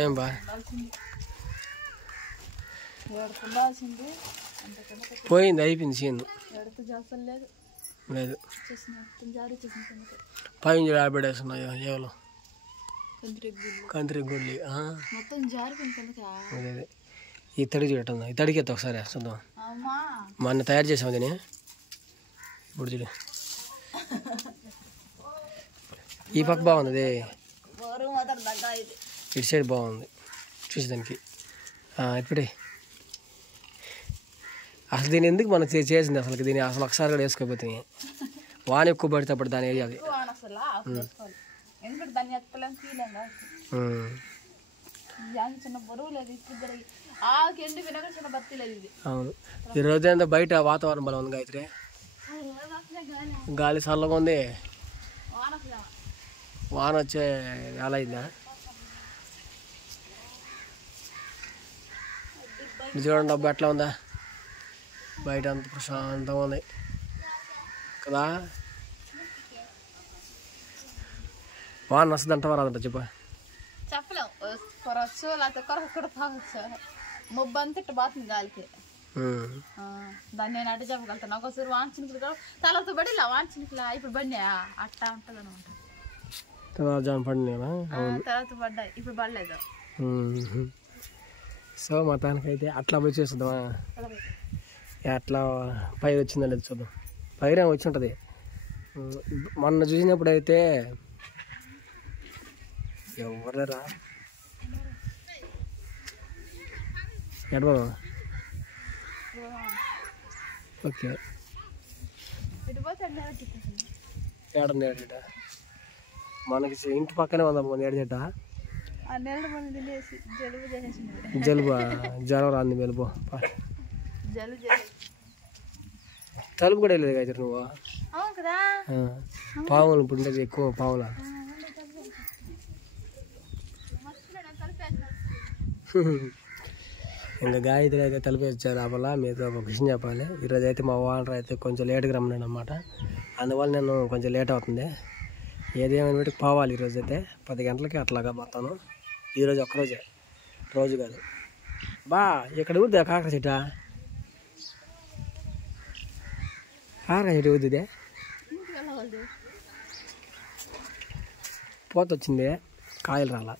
ఏం బా పోయింది, అయిపోయింది సీన్ లేదు. పైన ఆడబెడేస్తున్నాయో ఏవలో కంత్రి గుడ్లి అదే అదే. ఈ తడికి చూడటం, ఈ తడికి ఎత్తా ఒకసారి చూద్దాం. మొన్న తయారు చేసాము దీన్ని, ఇప్పుడు చూడు. ఈ పక్క బాగుంది, అదే ఇటు సైడ్ బాగుంది చూసేదానికి. ఇప్పుడే అసలు దీన్ని ఎందుకు మనం చేసింది అసలు, దీన్ని అసలు ఒకసారి కూడా వేసుకోకపోతే వాన ఎక్కువ పడితే అప్పుడు దాని వేయాలి. అవును, ఈరోజు ఏంటో బయట వాతావరణం బలం ఉంది గాయత్రి, గాలి చల్లగా ఉంది. వాన వచ్చే వేళ అయిందా చూడండి. డబ్బు ఎట్లా ఉందా, బయట అంత ప్రశాంతంగా ఉంది కదా. వాన వస్తుందంట రాదంట చెప్ప చెప్పలేము, కొరవచ్చు లేకపోతే మొబ్బు అంతా ఇట్ట బాతుంది గాలికి. దాన్ని నేను అడ్డు చెప్పగలుగుతాను. ఒకసారి వాంచినుకులు కూడా తలతో పడి ఇలా వాంచినుకులా ఇప్పుడు పడినా అట్టా ఉంటుంది అనమాట. తర్వాత పడ్డాయి, ఇప్పుడు పడలేదు. సో మొత్తానికైతే అట్లా పోయి చూద్దామా, అట్లా పైరు వచ్చిందా లేదు చూద్దాం. పైరు వచ్చి ఉంటుంది. మొన్న చూసినప్పుడు అయితే ఎవరురా ఎడమా ఓకే ఏడ మనకి ఇంటి పక్కనే ఉందమ్మా నేడు చెట్ట. జలుబా జ్వరం రాంది వెలుబో తలుపు కూడా వెళ్ళలేదు అయితే నువ్వు. పావులు ఇప్పుడు ఉండేది ఎక్కువ పావులా. ఇంకా గాయత్రి అయితే తలుపు వచ్చారు లోపల. మీతో ఒక విషయం చెప్పాలి. ఈరోజు అయితే మా ఓనర్ అయితే కొంచెం లేట్గా రమ్మన్నాడు అనమాట. అందువల్ల నేను కొంచెం లేట్ అవుతుంది. ఏదేమైనా బట్టి పోవాలి. ఈరోజు అయితే 10 గంటలకి అట్లాగా పోతాను. ఈరోజు ఒక్కరోజే, రోజు కాదు. బా ఇక్కడ ఊరిదే కాకర చెట్టా, కాకర చెట్టు ఊరిదే పోత వచ్చింది, కాయలు రాలా.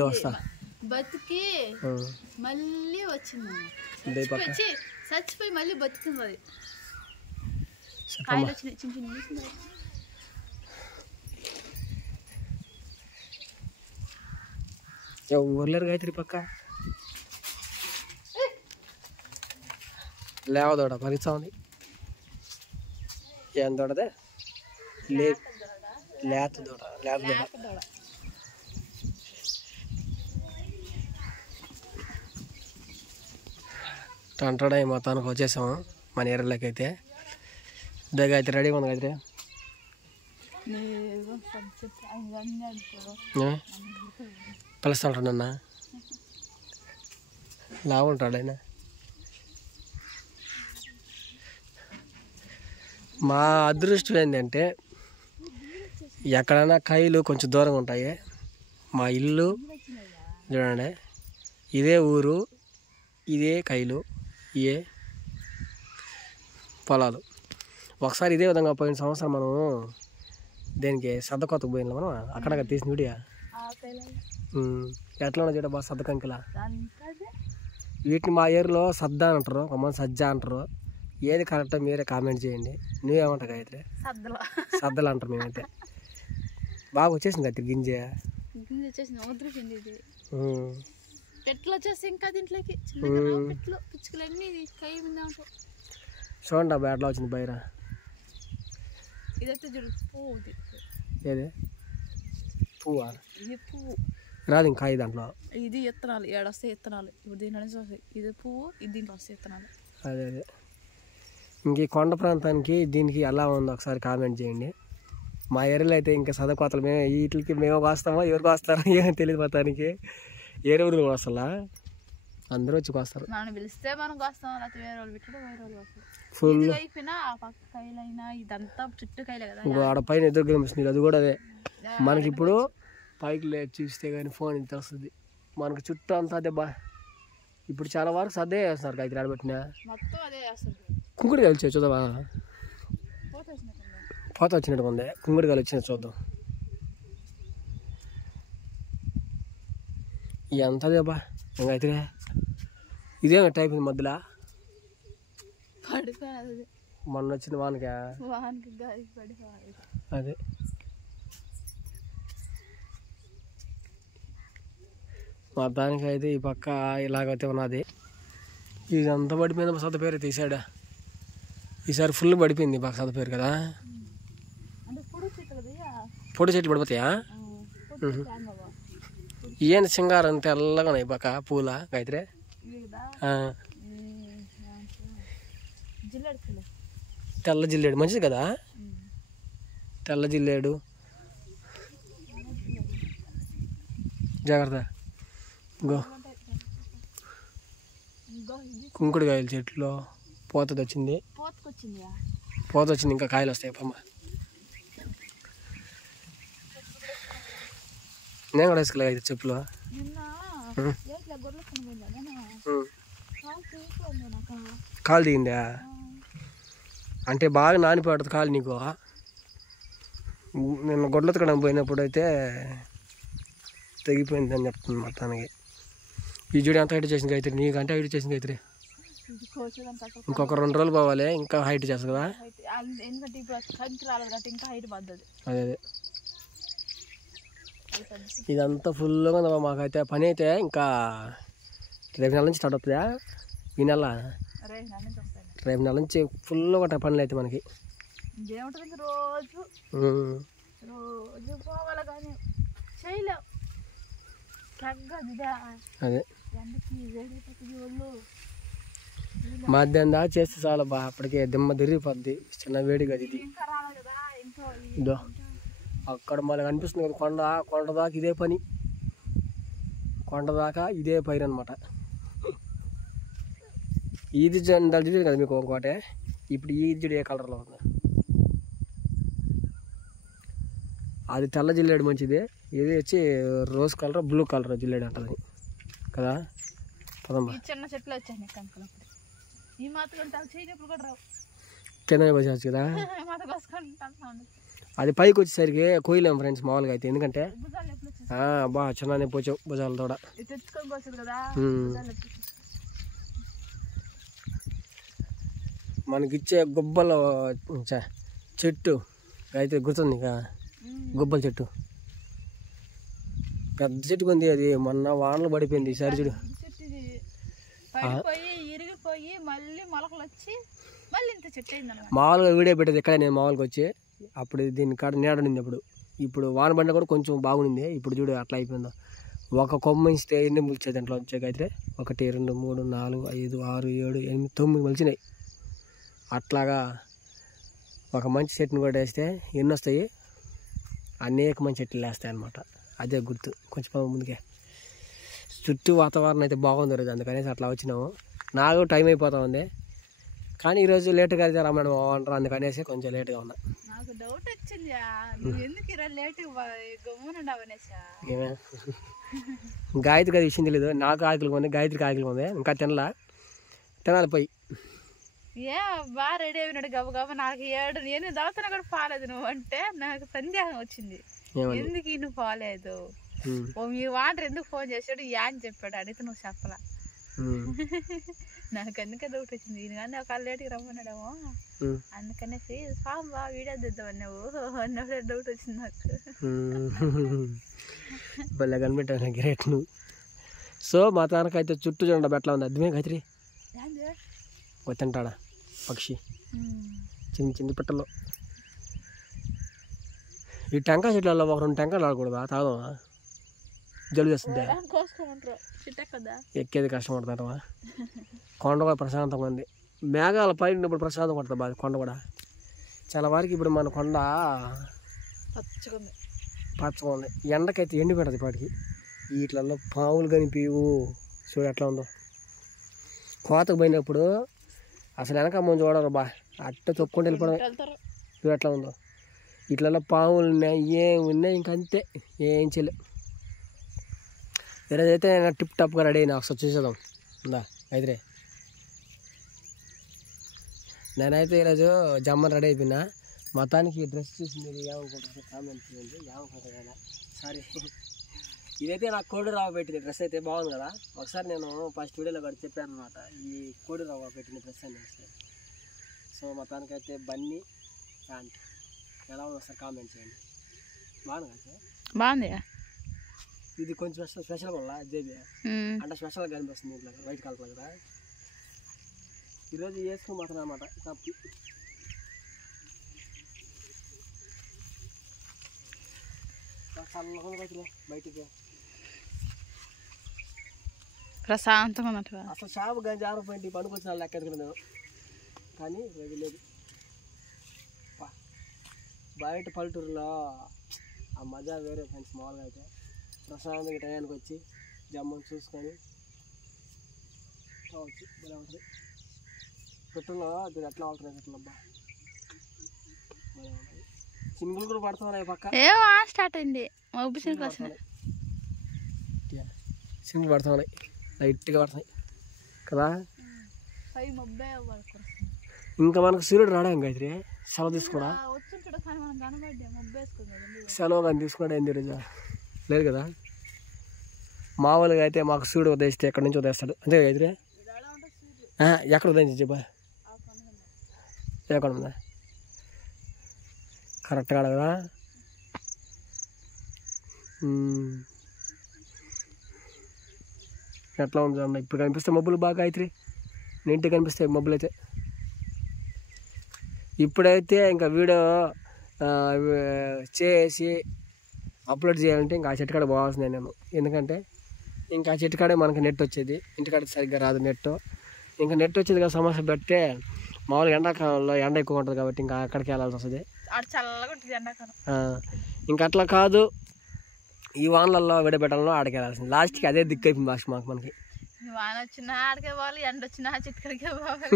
దోస్తా బతికి మళ్ళీ వచ్చింది, చచ్చిపోయి మళ్ళీ బతికింది. అది కాయలు వచ్చినాయి చిన్న చిన్న. ఊర్లేరు గాయత్రి పక్క లేవదోడ పరిచా ఉంది. ఏం దొడదే లేత దూడ, లేత దూడ. టంటడా మొత్తానికి వచ్చేసాము మన ఏరియాలోకి అయితే. దగ్గర అయితే రెడీగా ఉంది గాయత్రి. పిలుస్తా ఉంటాడు అన్న, లావు ఉంటాడు ఆయన. మా అదృష్టం ఏంటంటే ఎక్కడైనా కాయలు కొంచెం దూరంగా ఉంటాయి. మా ఇల్లు చూడండి, ఇదే ఊరు, ఇదే కాయలు, ఇదే పొలాలు. ఒకసారి ఇదే విధంగా పోయిన సంవత్సరం మనం దేనికి సద్దకొత్తకు పోయినా మనం అక్కడ తీసిన వీడియో ఎట్లా ఉన్నా చూడ బాగా సద్దకంకిలా. వీటిని మా ఏరియాలో సద్ద అంటారు, కొంతమంది సజ్జ అంటారు. ఏది కరెక్టో మీరే కామెంట్ చేయండి. నువ్వేమంటావు గాయత్రి? సద్దలు అంటారు మేమైతే. బాగా వచ్చేసింది గాయత్రి గింజ. చూడండి అబ్బా ఎట్లా వచ్చింది బయట. ఏదే పువ్వా? రాదు ఇంకా కాయ దాంట్లో. ఇది విత్తనాలు ఏడొస్తాయి, విత్తనాలు ఇప్పుడు దీంట్లో నుంచి వస్తాయి. ఇది పువ్వు, ఇది దీంట్లో వస్తాయి విత్తనాలు. అదే అదే. ఇంక ఈ కొండ ప్రాంతానికి దీనికి ఎలా ఉందో ఒకసారి కామెంట్ చేయండి. మా ఏరియాలో అయితే ఇంకా చదువుకోతలు మేము వీటికి మేము వస్తామో ఎవరికి వస్తారో ఏమో తెలియదు. మొత్తానికి ఏరే ఊరు వస్తా అందరూ వచ్చి వస్తారు. మనం పిలిస్తే మనం వస్తాం, లేకపోతే వేరే వాళ్ళు పెట్టాడు వేరే వాళ్ళు వస్తారు. ఫుల్ అయిపోయినా ఆ పక్క కాయలైనా ఇదంతా చుట్టూ కాయలే కదా. ఆడ పైన ఎదురు కనిపిస్తుంది, అది కూడా అదే. మనకి ఇప్పుడు పైకి లేచి చూస్తే కానీ ఫోన్ ఇంత వస్తుంది. మనకు చుట్టూ అంతా అదే బా. ఇప్పుడు చాలా వరకు అదే వేస్తున్నారు గాయత్రి ఆడబెట్టిన కుంకుడుకాయలు వచ్చాయి చూద్దామా. పోత వచ్చినట్టు ఉంది. కుంకుడుకాయలు వచ్చినట్టు చూద్దాం. ఎంత అదే బా గాయత్రి. ఇదే టైప్ ఉంది మధ్యలో మొన్న వచ్చిన వానకి అదే. మొత్తానికి అయితే ఈ పక్క ఇలాగైతే ఉన్నది. ఇదంతా పడిపోయింది సొంత పేరు అయితే ఈసారి. ఈసారి ఫుల్ పడిపోయింది బాగా సొంత పేరు కదా. పొడి చెట్లు పడిపోతాయా? ఏం సింగారం తెల్లగా ఉన్నాయి పక్క పూల గాయత్రి. తెల్ల జిల్లేడు మంచిది కదా. తెల్ల జిల్లేడు జాగ్రత్త. గో కుంకుడుకాయల చెట్లు పోత వచ్చింది. పోత వచ్చింది ఇంకా కాయలు వస్తాయి పమ్మ. నేను కూడా వేసుకోలే అయితే చెప్పులు. కాలు దిగిందా అంటే బాగా నానిపోతుంది కాలు నీకు. నిన్న గొడ్లతకడం పోయినప్పుడు అయితే తెగిపోయింది అని చెప్తుంది మొత్తానికి. ఈ జుడి ఎంత హైట్ చేసింది అయితే నీకంటే హైట్ చేసింది అయితే. ఇంకొక 2 రోజులు పోవాలి ఇంకా హైట్ చేస్తుంది కదా. అదే అదే ఇదంతా ఫుల్గా ఉందా మాకైతే. పని అయితే ఇంకా రేపు నెల నుంచి స్టార్ట్ అవుతుందా? ఈ నెల రేపు నెల నుంచి ఫుల్గా ఉంటాయి పనులు అయితే మనకి. అదే మధ్యాహ్నం దాకా చేస్తే చాలా బాగా. అప్పటికే దిమ్మ తిరిగిపోద్ది. చిన్న వేడి కదా ఇది. ఇదో అక్కడ మళ్ళీ కనిపిస్తుంది కదా కొండ. కొండ దాకా ఇదే పని. కొండ దాకా ఇదే పైరు అనమాట. ఇది జెండాలు చూసారు కదా మీకు ఇంకోటే. ఇప్పుడు ఈ జుడి ఏ కలర్లో ఉంది? అది తెల్ల జిల్లేడు మంచిది. ఇది వచ్చి రోజ్ కలర్ బ్లూ కలర్ జిల్లేడు అంటది కదా. చిన్న చెట్లు వచ్చాయి కింద పోసేవచ్చు కదా. అది పైకి వచ్చేసరికి కోయలేము ఫ్రెండ్స్ మామూలుగా అయితే. ఎందుకంటే బాగా చిన్న పోచావు భుజాలు తోడ. మనకిచ్చే గుబ్బల చెట్టు అయితే గుర్తుంది ఇక. గుబ్బల చెట్టు పెద్ద చెట్టు ఉంది. అది మొన్న వానలు పడిపోయింది. ఈసారి చూడు మామూలుగా వీడియో పెట్టేది ఇక్కడ నేను మామూలుగా వచ్చి. అప్పుడు దీని కాడ నీడ ఉండింది. ఇప్పుడు వాన పడినా కూడా కొంచెం బాగుంది. ఇప్పుడు చూడు అట్లా అయిపోయిందో. ఒక కొమ్మ ఇస్తే ఎన్ని మొలిచాయి దాంట్లో వచ్చాయి అయితే? 1 2 3 4 5 6 7 8 9 మొలిచినాయి. అట్లాగా ఒక మంచి చెట్టుని కూడా వేస్తే ఎన్ని వస్తాయి? అనేక మంచి చెట్లు వేస్తాయి అన్నమాట. అదే గుర్తు. కొంచెం ముందుకే చుట్టూ వాతావరణం అయితే బాగుంది రోజు. అందుకనేసి అట్లా వచ్చినాము. నాకు టైం అయిపోతా ఉంది. కానీ ఈరోజు లేట్గా అయితే రమ్మని అంటారు. అందుకనేసి కొంచెం లేట్గా ఉన్నా. గాయత్రి అది విషయం తెలియదు. నాకు ఆకలిగా ఉంది, గాయత్రికి ఆకలిగా ఉంది. ఇంకా తినాలి పోయి. ఏ బాగా రెడీ అయినాడు గబగబ. నాకు 7 నేను దవతన కూడా పోలేదు నువ్వు అంటే నాకు సందేహం వచ్చింది. ఎందుకు నువ్వు పోలేదు? మీ వాటర్ ఎందుకు ఫోన్ చేశాడు అని చెప్పాడు. అడిగితే నువ్వు చెప్పలా. నాకు అందుకే డౌట్ వచ్చింది. ఈయన కానీ ఒక లేట్కి రమ్మన్నాడేమో అందుకనేసి బాగా వీడియో దిద్దామని నువ్వు అన్నప్పుడు డౌట్ వచ్చింది నాకు. భలే కనిపెట్టాను గ్రేట్ నువ్వు. సో మా తానకైతే చుట్టూ చూడండి ఎట్లా ఉంది. అర్థమే గాయత్రి తింటాడా పక్షి చిన్న చిన్న పిట్టలు. ఈ టెంకాయ చెట్లలో ఒక 2 టెంకాయలు ఆడకూడదా? తాగదా? జలుబు చేస్తుంది. ఎక్కేది కష్టపడుతుంటావా? కొండ కూడా ప్రశాంతంగా ఉంది. మేఘాల పైన ఉన్నప్పుడు ప్రశాంతంగా పడుతుంది బాగా కొండ కూడా. చాలా వరకు ఇప్పుడు మన కొండ పచ్చగా ఉంది. ఎండకైతే ఎండి పెడుతుంది ఇప్పటికి. వీటిలలో పావులు కనిపివు. చూడు ఎట్లా ఉందో. కోతకు పోయినప్పుడు అసలు వెనకమ్మని చూడరు బా. అట్ట తొక్కుంటూ వెళ్ళిపోవడం. చూడు ఎట్లా ఉందో. ఇట్లలో పాములు ఉన్నాయి, ఏం ఉన్నాయి, ఇంక అంతే, ఏం చేయలేం. ఈరోజైతే టిప్ టాప్గా రెడీ అయినా, ఒకసారి చూసేద్దాం ఉందా అయితే. నేనైతే ఈరోజు జమ్మని రెడీ అయిపోయినా. మొత్తానికి ఈ డ్రెస్ చూసి మీరు ఏమనుకుంటారు కామెంట్ చేయండి, ఏమనుకుంటారు కదా. సారీ, ఇదైతే నాకు కోడి రవ్వ పెట్టింది డ్రెస్ అయితే బాగుంది కదా. ఒకసారి నేను ఫస్ట్ వీడియోలో కూడా చెప్పాను అనమాట, ఈ కోడి రవ్వ పెట్టిన డ్రెస్ అనేసి. సో మొత్తానికైతే బన్నీ ప్యాంట్ ఎలా ఉంది ఒకసారి కామెంట్ చేయండి. బాగుంది. ఇది కొంచెం స్పెషల్ వల్ల జేబీ అంటే స్పెషల్గా కనిపిస్తుంది ఇట్లా వైట్ కలర్ కదా. ఈరోజు వేసుకోబోతున్నా అనమాట కప్పి. బయటికి ప్రశాంతంగా అసలు షాపు గంజి ఆరిపోయింది, పనుకొచ్చిన వాళ్ళు లెక్క ఎదుకున్నాను. కానీ రోజు లేదు. బయట పల్లెటూరులో ఆ మజా వేరే ఫ్రెండ్స్. మామూలుగా అయితే ప్రశాంతంగా టయానికి వచ్చి జమ్మని చూసుకొని కావచ్చు ఇలా ఉంటుంది. పెట్టులో దీని ఎట్లా అవుతున్నాయి చెట్లబ్బా, చినుకులు కూడా పడుతున్నాయి పక్క. స్టార్ట్ అయింది, చినుకులు పడుతున్నాయి, లైట్గా పడుతున్నాయి కదా. ఇంకా మనకు సూర్యుడు రాడా గాయత్రి, సెలవు తీసుకోడా, సెలవు కానీ తీసుకోవడం ఏంది రోజు లేదు కదా. మామూలుగా అయితే మాకు సూర్యుడు ఉదయిస్తే ఎక్కడి నుంచి ఉదయిస్తాడు అంతే గాయత్రి. ఎక్కడ ఉదయించి చెప్పా, ఎక్కడ ఉందా కరెక్ట్గా కదా. ఎట్లా ఉంది అన్న, ఇప్పుడు కనిపిస్తాయి మబ్బులు బాగా గాయత్రి, నీట్గా కనిపిస్తాయి మబ్బులు అయితే. ఇప్పుడైతే ఇంకా వీడియో చేసి అప్లోడ్ చేయాలంటే ఇంకా ఆ చెట్టు కాడ పోవాల్సిందే నేను. ఎందుకంటే ఇంకా ఆ చెట్టు కాడే మనకి నెట్ వచ్చేది, ఇంటికాడ సరిగ్గా రాదు నెట్. ఇంకా నెట్ వచ్చేది కదా సమస్య. పెట్టే మామూలుగా ఎండాకాలంలో ఎండ ఎక్కువ ఉంటుంది కాబట్టి ఇంకా అక్కడికి వెళ్ళాల్సి వస్తుంది. ఇంకా అట్లా కాదు, ఈ వానలలో విడబెట్టాలలో ఆడికి వెళ్ళాల్సింది. లాస్ట్కి అదే దిక్కు అయిపోయింది భాష మాకు. మనకి వాన వచ్చినా ఆడికే పోవాలి, ఎండ వచ్చినా చెట్టుకడికే పోవాలి.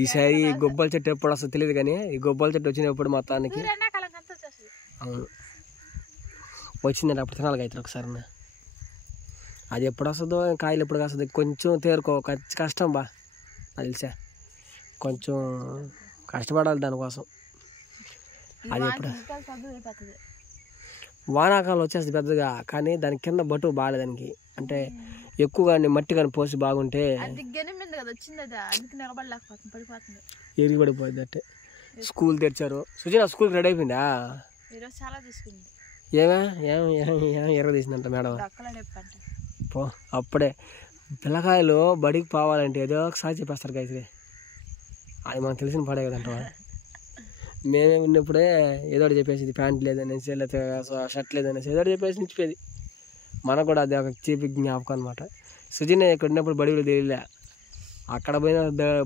ఈసారి గొబ్బల చెట్టు ఎప్పుడు అసలు తెలియదు, కానీ ఈ గొబ్బల చెట్టు వచ్చినప్పుడు మొత్తానికి అవును వచ్చిందండి. అప్పుడు తినాలి అయితే ఒకసారి. అది ఎప్పుడు వస్తుందో, కాయలు ఎప్పుడు వస్తుంది కొంచెం తేరుకో కష్టం బా తెలిసా. కొంచెం కష్టపడాలి దానికోసం. అది ఎప్పుడు వానాకాలం వచ్చేస్తుంది పెద్దగా, కానీ దాని కింద బటువు బాగాలేదు దానికి. అంటే ఎక్కువ కానీ మట్టి కానీ పోసి బాగుంటే ఎరిగి పడిపోయింది. అంటే స్కూల్ తెరిచారు, సుజన స్కూల్కి రెడీ అయిపోయిందా? ఎర్ర తీసిందంట మేడం. పో అప్పుడే పిల్లకాయలు బడికి పోవాలంటే ఏదో ఒకసారి చెప్పేస్తారు గాయత్రి, అది మనకు తెలిసిన పడే కదంట. మేమే ఉన్నప్పుడే ఏదో ఒకటి చెప్పేసి ప్యాంట్ లేదనేసి, లేకపోతే షర్ట్ లేదనేసి ఏదో ఒకటి చెప్పేసి నిచ్చిపోయేది. మనకు కూడా అది ఒక చీపి జ్ఞాపకం అనమాట. సుజన ఇక్కడ ఉన్నప్పుడు బడిలో తెలియలే, అక్కడ పోయిన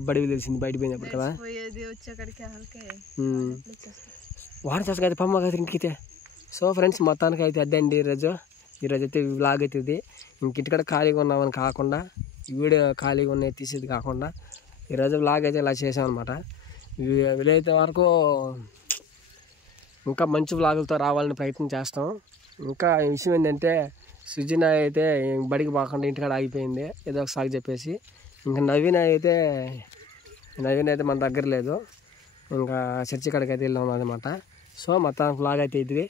బడివి తెలిసింది బయట పోయినప్పుడు కదా. వాడు చేస్తా కదా పమ్మ కదా ఇంటికైతే. సో ఫ్రెండ్స్ మొత్తానికి అయితే అద్దండి ఈరోజు అయితే వ్లాగ్ అయితే ఇది. ఇంటికాడ ఖాళీగా ఉన్నామని కాకుండా, వీడియో ఖాళీగా ఉన్నాయి తీసేది కాకుండా ఈరోజు వ్లాగ్ అయితే ఇలా చేసాం అనమాట. వీలైతే వరకు ఇంకా మంచి వ్లాగులతో రావాలని ప్రయత్నం చేస్తాం. ఇంకా విషయం ఏంటంటే సుజన అయితే బడికి పోకుండా ఇంటికాడ ఆగిపోయింది ఏదో ఒక సాగు చెప్పేసి. ఇంకా నవీన్ అయితే మన దగ్గర లేదు, ఇంకా చర్చి కాడికి అయితే వెళ్ళాం అనమాట. సో మొత్తానికి వ్లాగ్ అయితే ఇది.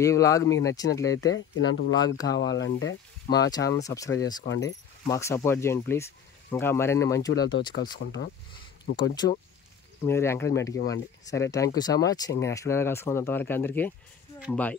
ఈ వ్లాగ్ మీకు నచ్చినట్లయితే, ఇలాంటి వ్లాగ్ కావాలంటే మా ఛానల్ సబ్స్క్రైబ్ చేసుకోండి, మాకు సపోర్ట్ చేయండి ప్లీజ్. ఇంకా మరిన్ని మంచి వీడియోలతో వచ్చి కలుసుకుంటాం. ఇంకొంచెం మీరు ఎంకరేజ్మెంట్కి ఇవ్వండి. సరే, థ్యాంక్ యూ సో మచ్. ఇంకా నెక్స్ట్ వీడియోలో కలుసుకున్నంతవరకు అందరికీ బాయ్.